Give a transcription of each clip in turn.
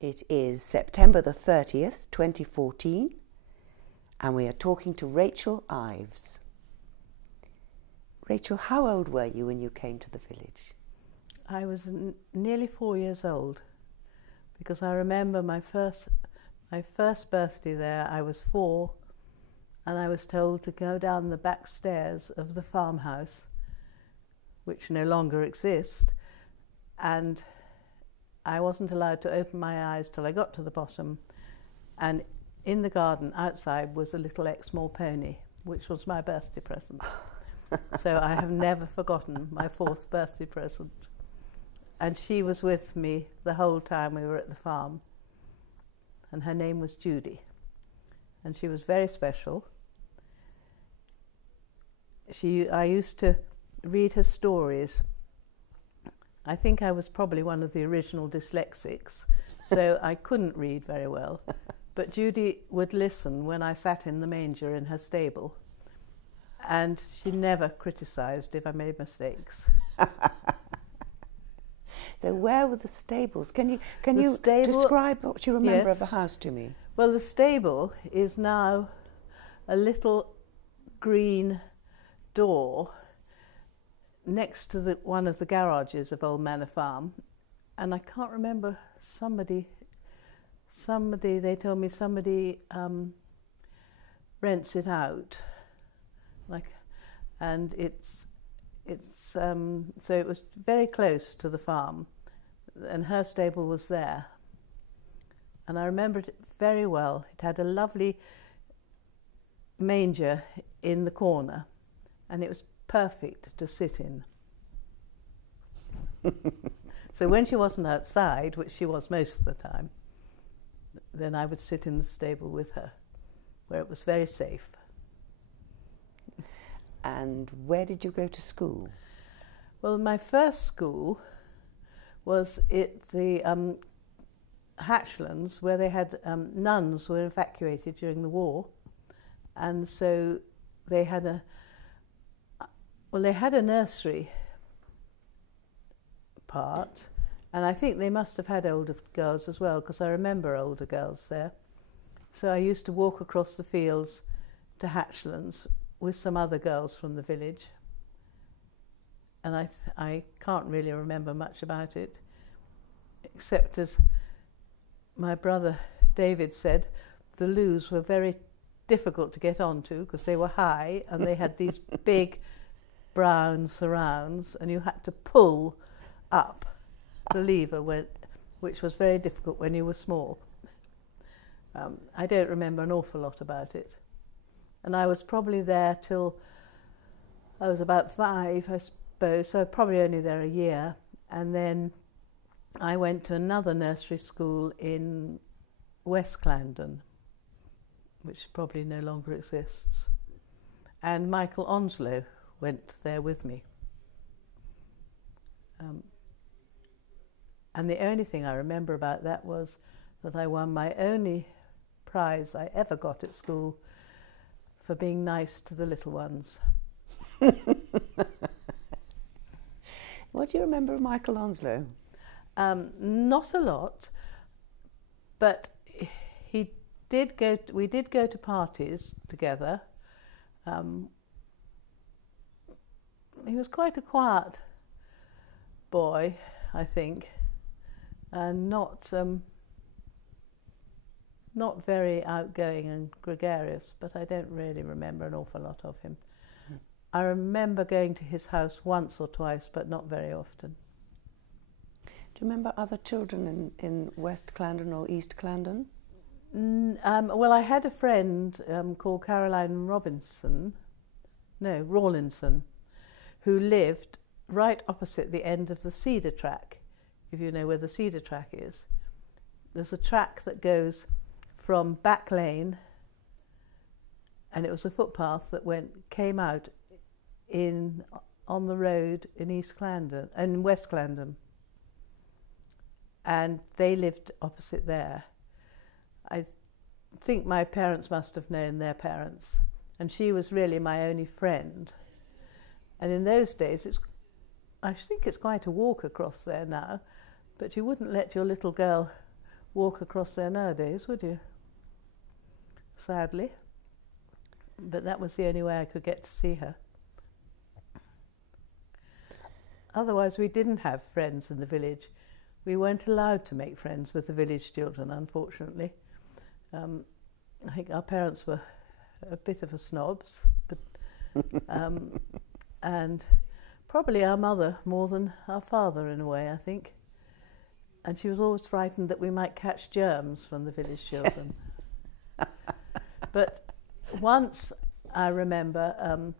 It is September the 30th, 2014, and we are talking to Rachel Ives. Rachel, how old were you when you came to the village? I was nearly 4 years old, because I remember my first birthday there. I was 4, and I was told to go down the back stairs of the farmhouse, which no longer exists, and I wasn't allowed to open my eyes till I got to the bottom, and in the garden outside was a little Exmoor pony, which was my birthday present. So I have never forgotten my 4th birthday present. And she was with me the whole time we were at the farm. And her name was Judy. And she was very special. I used to read her stories. I think I was probably one of the original dyslexics, so I couldn't read very well. But Judy would listen when I sat in the manger in her stable, and she never criticised if I made mistakes. So where were the stables? Can you describe what you remember of the house to me? Well, the stable is now a little green door next to one of the garages of Old Manor Farm, and I can't remember, they told me somebody rents it out, and so it was very close to the farm, and her stable was there, and I remember it very well. It had a lovely manger in the corner, and it was perfect to sit in. So when she wasn't outside, which she was most of the time, then I would sit in the stable with her, where it was very safe. And where did you go to school? Well, my first school was at the Hatchlands, where they had nuns who were evacuated during the war, and so they had a nursery part, and I think they must have had older girls as well, because I remember older girls there. So I used to walk across the fields to Hatchlands with some other girls from the village, and I can't really remember much about it, except as my brother David said, the loos were very difficult to get onto because they were high and they had these big brown surrounds, and you had to pull up the lever, which was very difficult when you were small. I don't remember an awful lot about it. And I was probably there till I was about 5, I suppose, so probably only there a year. And then I went to another nursery school in West Clarendon, which probably no longer exists. And Michael Onslow went there with me. And the only thing I remember about that was that I won my only prize I ever got at school for being nice to the little ones. What do you remember of Michael Onslow? Not a lot, but we did go to parties together. He was quite a quiet boy, I think, and not very outgoing and gregarious, but I don't really remember an awful lot of him. I remember going to his house once or twice, but not very often. Do you remember other children in West Clarendon or East Clarendon? Well, I had a friend called Caroline Rawlinson, who lived right opposite the end of the Cedar Track, if you know where the Cedar Track is. There's a track that goes from Back Lane, and it was a footpath that came out on the road in East Clarendon and West Clarendon, and they lived opposite there. I think my parents must have known their parents, and she was really my only friend. And in those days, I think it's quite a walk across there now, but you wouldn't let your little girl walk across there nowadays, would you? Sadly. But that was the only way I could get to see her. Otherwise, we didn't have friends in the village. We weren't allowed to make friends with the village children, unfortunately. I think our parents were a bit of a snobs, but and probably our mother more than our father in a way, I think. And she was always frightened that we might catch germs from the village children. But once I remember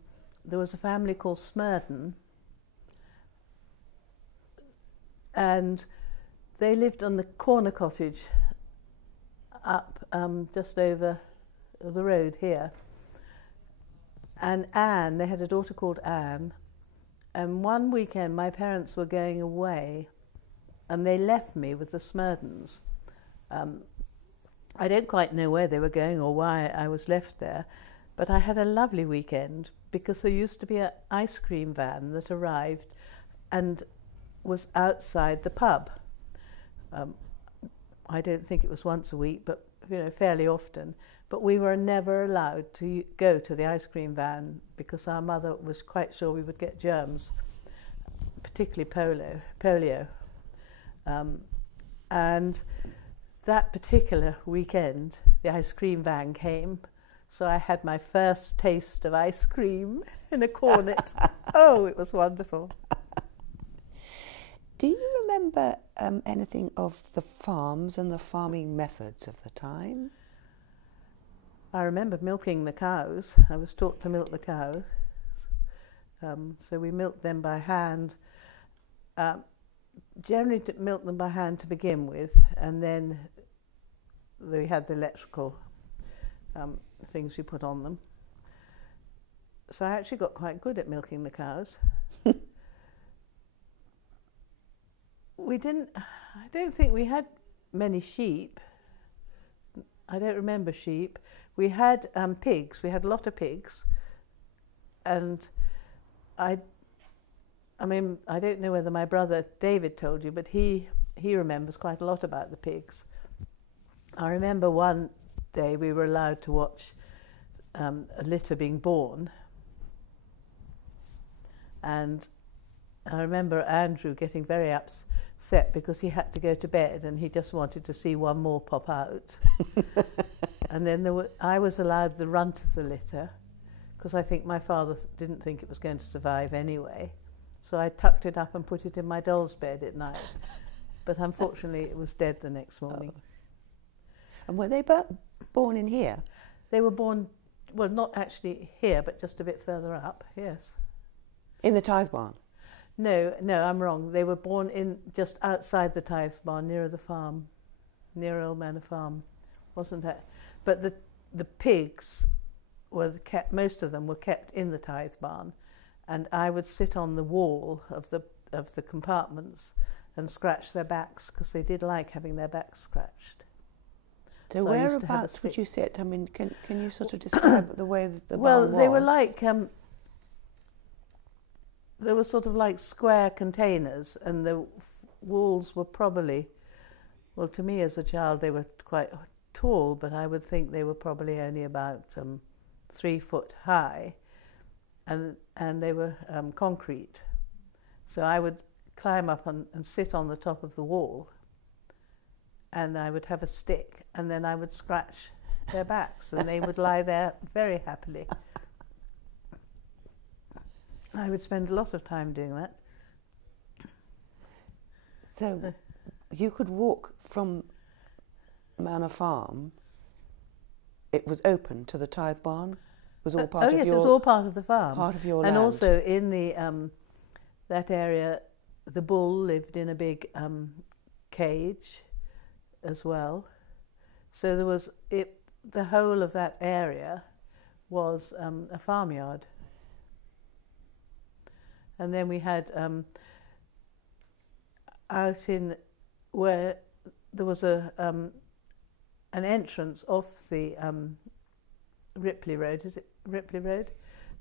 there was a family called Smurden, and they lived on the corner cottage up just over the road here. And Anne, they had a daughter called Anne, and one weekend my parents were going away and they left me with the Smurdens. I don't quite know where they were going or why I was left there, but I had a lovely weekend because there used to be an ice cream van that arrived and was outside the pub. I don't think it was once a week, but fairly often. But we were never allowed to go to the ice cream van because our mother was quite sure we would get germs, particularly polio. And that particular weekend, the ice cream van came, so I had my first taste of ice cream in a cornet. Oh, it was wonderful. Do you remember anything of the farms and the farming methods of the time? I remember milking the cows. I was taught to milk the cows. So we milked them by hand. Generally milked them by hand to begin with, and then we had the electrical things you put on them. So I actually got quite good at milking the cows. I don't think we had many sheep. I don't remember sheep. We had pigs. We had a lot of pigs. And I don't know whether my brother David told you, but he remembers quite a lot about the pigs. I remember one day we were allowed to watch a litter being born. And I remember Andrew getting very upset because he had to go to bed and he just wanted to see one more pop out. And then I was allowed the runt of the litter because I think my father didn't think it was going to survive anyway. So I tucked it up and put it in my doll's bed at night. But unfortunately it was dead the next morning. Oh. And were they born in here? They were born, well, not actually here, but just a bit further up, yes. In the tithe barn? No, I'm wrong. They were born in just outside the tithe barn, nearer the farm, near Old Manor Farm, wasn't it? But the pigs were kept. Most of them were kept in the tithe barn, and I would sit on the wall of the compartments and scratch their backs because they did like having their backs scratched. So whereabouts would you sit? I mean, can you sort of describe the way that the barn was? Well, they were like they were sort of like square containers, and the walls were probably, well, to me as a child they were quite tall, but I would think they were probably only about 3 foot high, and they were concrete. So I would climb up and sit on the top of the wall, and I would have a stick, and then I would scratch their backs, and they would lie there very happily. I would spend a lot of time doing that. So you could walk from Manor Farm. It was open to the tithe barn. It was all part of yes, your. it was all part of the farm. Part of your and land. Also in the that area, the bull lived in a big cage as well. So there was the whole of that area was a farmyard. And then we had out in where there was an entrance off the Ripley Road. Is it Ripley Road?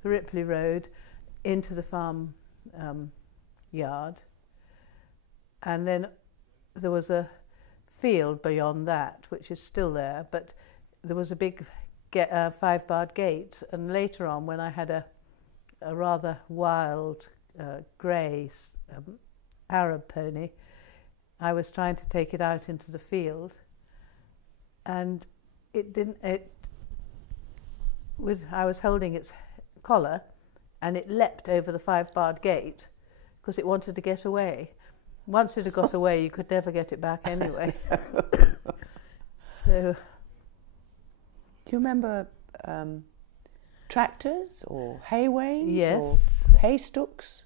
The Ripley Road into the farm yard. And then there was a field beyond that, which is still there, but there was a big 5-barred gate, and later on, when I had a rather wild grey Arab pony, I was trying to take it out into the field, and I was holding its collar, and it leapt over the 5-barred gate because it wanted to get away. Once it had got away, you could never get it back anyway. So, do you remember tractors or hay wains? Yes. Or hay stooks?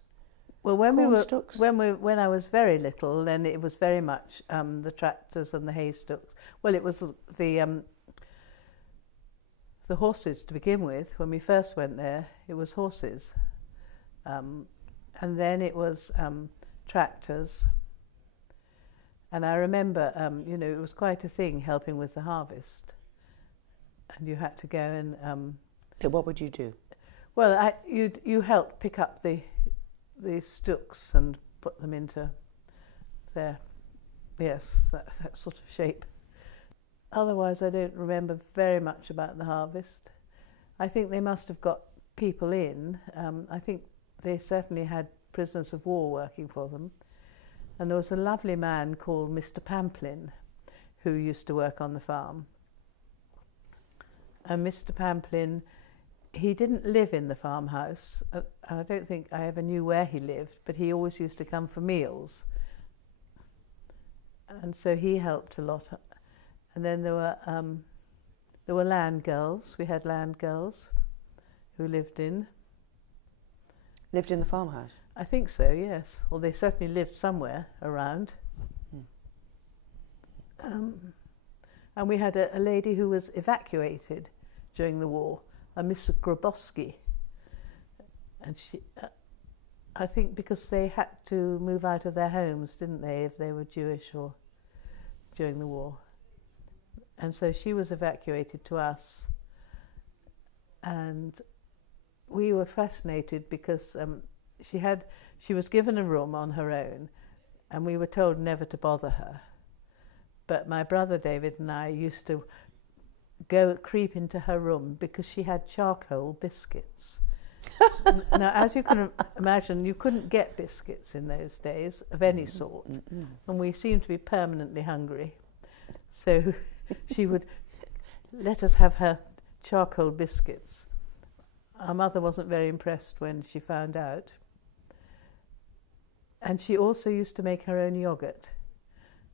Well, when I was very little, then it was very much the tractors and the hay stooks. Well, it was the horses to begin with. When we first went there, it was horses, and then it was tractors. And I remember, it was quite a thing helping with the harvest, and you had to go and. So what would you do? Well, you helped pick up the stooks and put them into that sort of shape. Otherwise, I don't remember very much about the harvest. I think they must have got people in. I think they certainly had prisoners of war working for them. And there was a lovely man called Mr. Pamplin who used to work on the farm. And Mr. Pamplin, he didn't live in the farmhouse. I don't think I ever knew where he lived, but he always used to come for meals. And so he helped a lot. And then there were land girls. We had land girls who lived in the farmhouse? I think so, yes. Well, they certainly lived somewhere around. And we had a lady who was evacuated during the war, a Miss Grabowski. And she, I think because they had to move out of their homes, didn't they, if they were Jewish or during the war. And so she was evacuated to us. And we were fascinated because she was given a room on her own, and we were told never to bother her. But my brother David and I used to creep into her room because she had charcoal biscuits. Now, as you can imagine, you couldn't get biscuits in those days of any sort, and we seemed to be permanently hungry. So she would let us have her charcoal biscuits. Our mother wasn't very impressed when she found out. And she also used to make her own yogurt,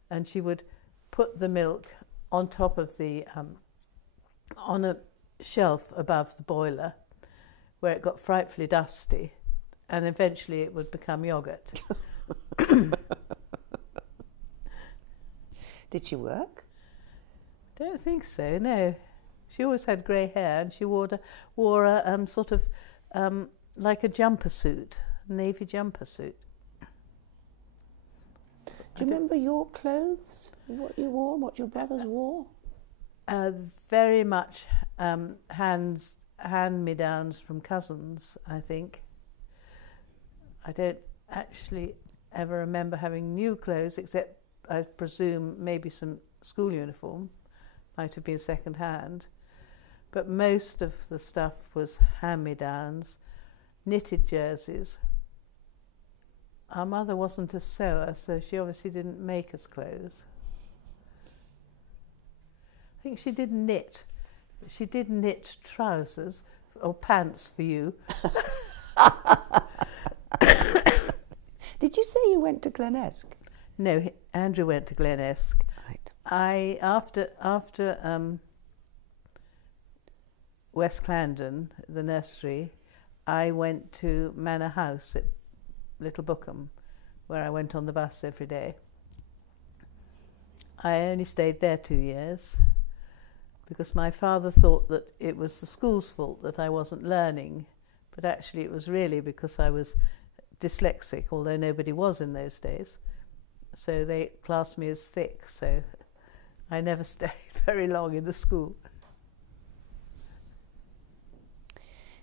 and she would put the milk on top of on a shelf above the boiler, where it got frightfully dusty, and eventually it would become yogurt. Did she work? Don't think so, no. She always had grey hair, and she wore a sort of like a jumper suit, navy jumper suit. Do you remember your clothes, what you wore, what your brothers wore? Very much hand-me-downs from cousins, I think. I don't actually ever remember having new clothes, except I presume maybe some school uniform, might have been second-hand. But most of the stuff was hand-me-downs, knitted jerseys. Our mother wasn't a sewer, so she obviously didn't make us clothes. I think she did knit. She did knit trousers or pants for you. Did you say you went to Glenesk? No, Andrew went to Glenesk. Right. After West Clarendon, the nursery, I went to Manor House at Little Bookham, where I went on the bus every day. I only stayed there 2 years because my father thought that it was the school's fault that I wasn't learning, but actually it was really because I was dyslexic, although nobody was in those days. So they classed me as thick, so I never stayed very long in the school.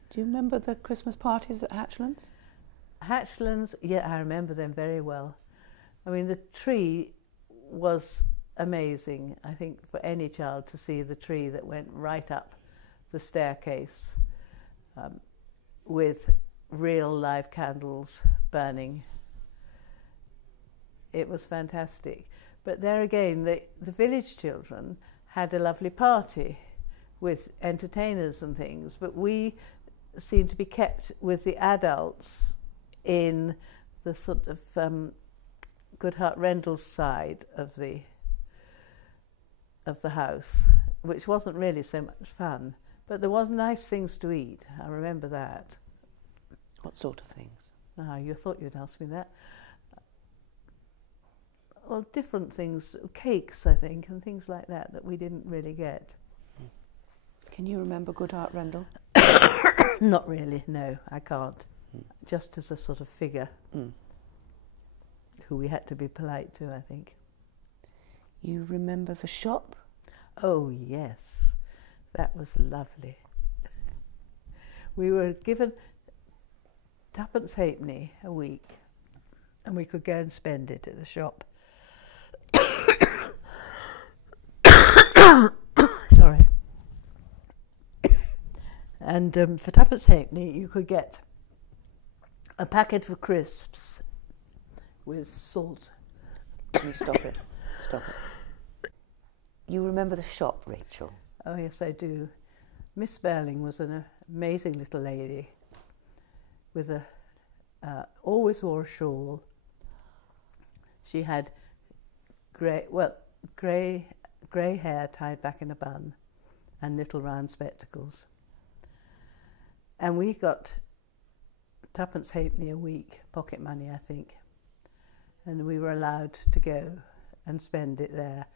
Do you remember the Christmas parties at Hatchlands? Hatchlands, yeah, I remember them very well. I mean, the tree was amazing, I think, for any child to see the tree that went right up the staircase with real live candles burning. It was fantastic. But there again, the village children had a lovely party with entertainers and things, but we seemed to be kept with the adults in the sort of Goodhart Rendell's side of the house, which wasn't really so much fun. But there was nice things to eat. I remember that. What sort of things? Ah, you thought you'd ask me that. Well, different things, cakes, I think, and things like that we didn't really get. Can you remember Goodhart Rendell? Not really, no, I can't. Just as a sort of figure who we had to be polite to, I think. You remember the shop? Oh, yes. That was lovely. We were given twopence halfpenny a week, and we could go and spend it at the shop. Sorry. And for twopence halfpenny, you could get a packet of crisps with salt. Can you stop it? Stop it. You remember the shop, Rachel? Oh, yes, I do. Miss Berling was an amazing little lady with always wore a shawl. She had grey hair tied back in a bun and little round spectacles. And we got twopence halfpenny a week, pocket money, I think. And we were allowed to go and spend it there.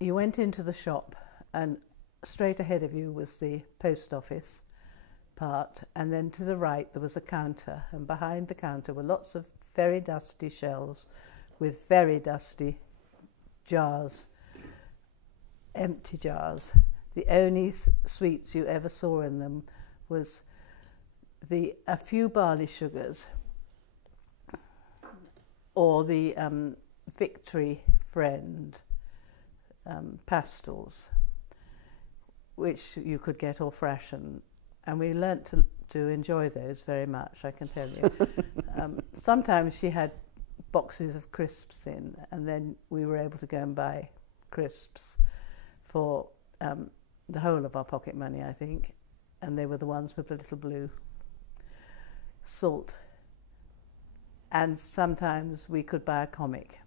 You went into the shop, and straight ahead of you was the post office part, and then to the right there was a counter, and behind the counter were lots of very dusty shelves with very dusty jars, empty jars. The only sweets you ever saw in them was a few barley sugars or the Victory Friend pastels, which you could get off ration, and we learnt to enjoy those very much, I can tell you. Sometimes she had boxes of crisps in, and then we were able to go and buy crisps for the whole of our pocket money, I think, and they were the ones with the little blue salt. And sometimes we could buy a comic.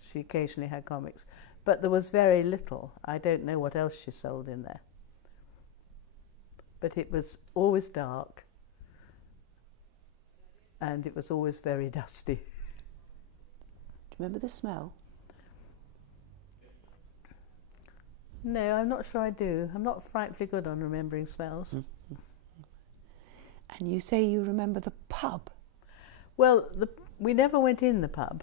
She occasionally had comics, but there was very little. I don't know what else she sold in there. But it was always dark, and it was always very dusty. Do you remember the smell? No, I'm not sure I do. I'm not frightfully good on remembering smells. Mm-hmm. And you say you remember the pub? Well, we never went in the pub.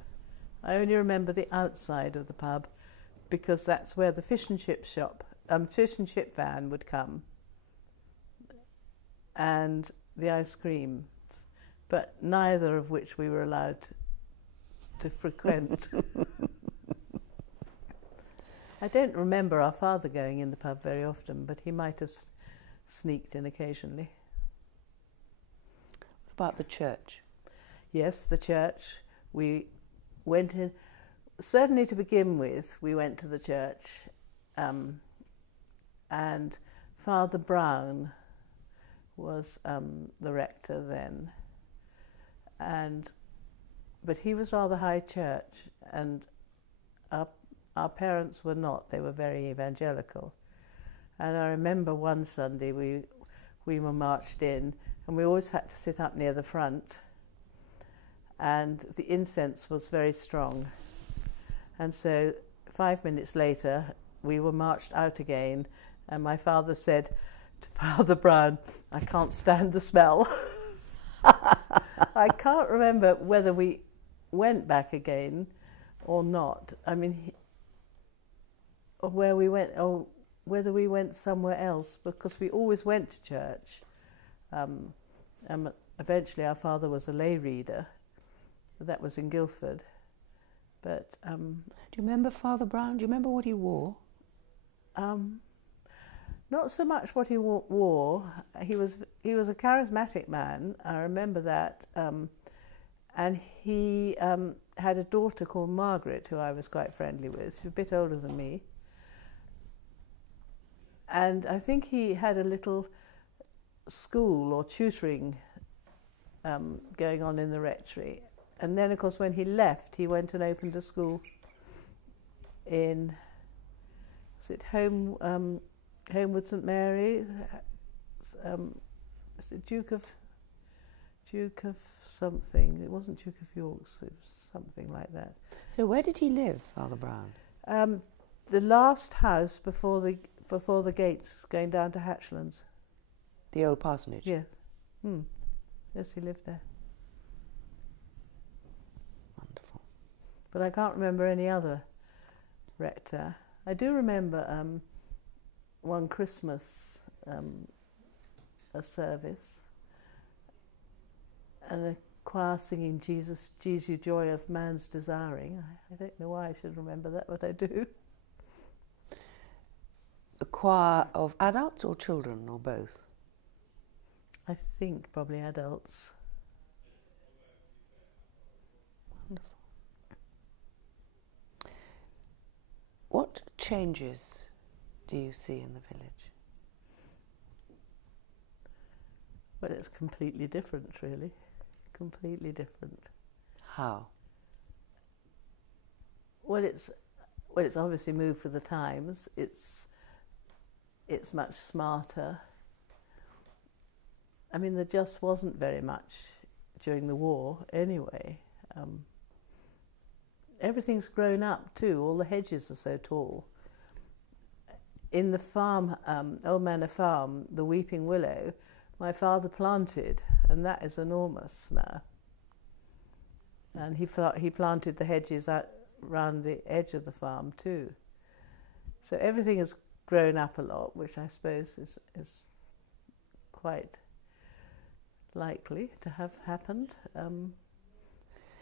I only remember the outside of the pub, because that's where the fish and chip van would come, and the ice cream, but neither of which we were allowed to frequent. I don't remember our father going in the pub very often, but he might have sneaked in occasionally. What about the church? Yes, the church. We went in, certainly to begin with, we went to the church, and Father Brown was the rector then, but he was rather high church, and our parents were not. They were very evangelical. And I remember one Sunday we were marched in, and we always had to sit up near the front, and the incense was very strong. And so 5 minutes later, we were marched out again, and my father said to Father Brown, "I can't stand the smell." I can't remember whether we went back again or not. I mean, or where we went, or whether we went somewhere else, because we always went to church. Eventually our father was a lay reader. That was in Guildford. But do you remember Father Brown? Do you remember what he wore? Not so much what he wore. He was a charismatic man. I remember that. And he had a daughter called Margaret, who I was quite friendly with. She was a bit older than me. And I think he had a little school or tutoring going on in the rectory. And then, of course, when he left, he went and opened a school in, was it Homewood St Mary? Is it Duke of something? It wasn't Duke of York's, it was something like that. So where did he live, Father Brown? The last house before the gates going down to Hatchlands. The old parsonage? Yes. Yes, he lived there. Wonderful. But I can't remember any other rector. I do remember one Christmas a service and the choir singing Jesus, You Joy of Man's Desiring. I don't know why I should remember that, but I do. A choir of adults or children, or both? I think probably adults. Wonderful. What changes do you see in the village? Well, it's completely different, really. Completely different. How? Well, it's obviously moved for the times. It's much smarter. I mean, there just wasn't very much during the war anyway. Everything's grown up too. All the hedges are so tall. In the farm, Old Manor Farm, the weeping willow, my father planted, and that is enormous now. And he planted the hedges out round the edge of the farm too. So everything has grown up a lot, which I suppose is quite likely to have happened.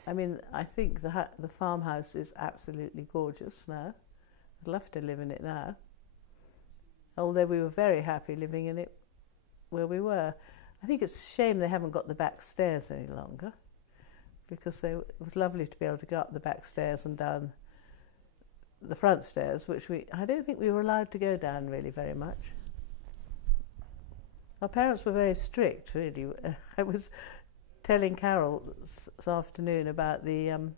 I mean, I think the farmhouse is absolutely gorgeous now. I'd love to live in it now. Although we were very happy living in it where we were. I think it's a shame they haven't got the back stairs any longer, because it was lovely to be able to go up the back stairs and down the front stairs, which I don't think we were allowed to go down really very much. Our parents were very strict, really. I was telling Carol this afternoon about the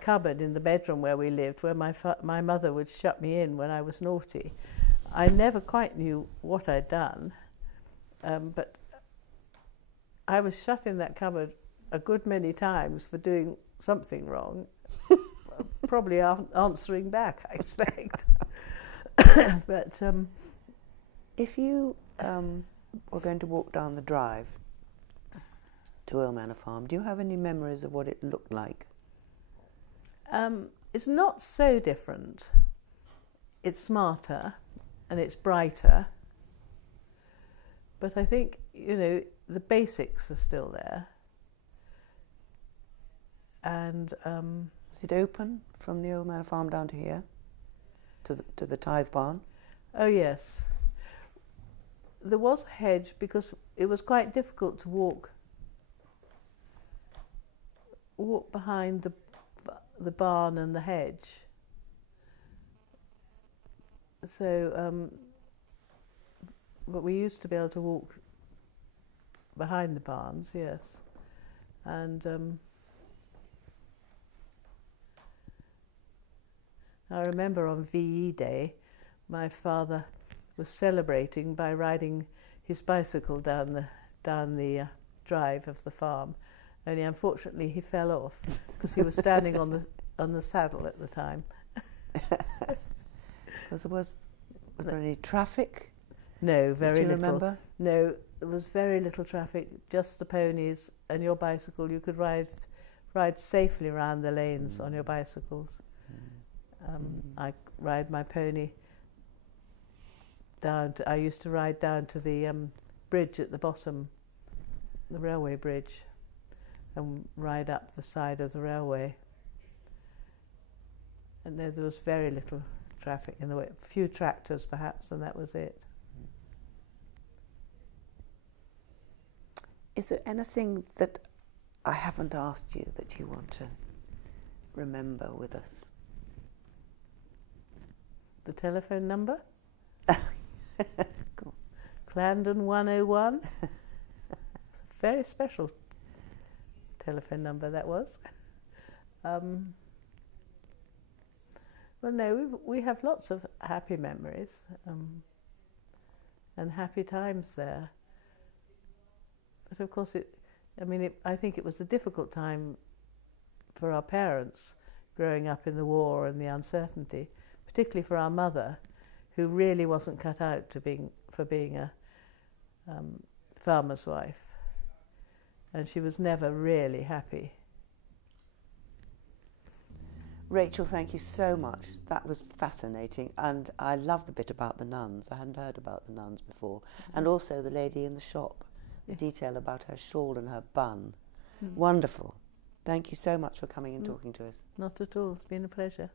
cupboard in the bedroom where we lived, where my mother would shut me in when I was naughty. I never quite knew what I'd done, but I was shut in that cupboard a good many times for doing something wrong, probably answering back, I expect. But if you were going to walk down the drive to Old Manor Farm, do you have any memories of what it looked like? It's not so different. It's smarter and it's brighter. But I think, the basics are still there. And is it open from the Old Manor Farm down to here, to the tithe barn? Oh yes. There was a hedge because it was quite difficult to walk behind the barn and the hedge. So, but we used to be able to walk behind the barns, yes. And I remember on VE Day, my father was celebrating by riding his bicycle down the drive of the farm. Only unfortunately he fell off because he was standing on the saddle at the time. Was there any traffic? No, very little. Do you remember? No, there was very little traffic. Just the ponies and your bicycle. You could ride safely around the lanes on your bicycles. I ride my pony down. I used to ride down to the bridge at the bottom, the railway bridge, and ride up the side of the railway. And there was very little traffic in the way, a few tractors perhaps, and that was it. Is there anything that I haven't asked you that you want to remember with us? The telephone number? Clarendon 101. Very special telephone number that was. Well, no, we have lots of happy memories and happy times there. But of course, I think it was a difficult time for our parents growing up in the war and the uncertainty, particularly for our mother, who really wasn't cut out for being a farmer's wife. And she was never really happy. Rachel, thank you so much. That was fascinating, and I love the bit about the nuns. I hadn't heard about the nuns before. And also the lady in the shop, the detail about her shawl and her bun. Wonderful. Thank you so much for coming and talking to us. Not at all. It's been a pleasure.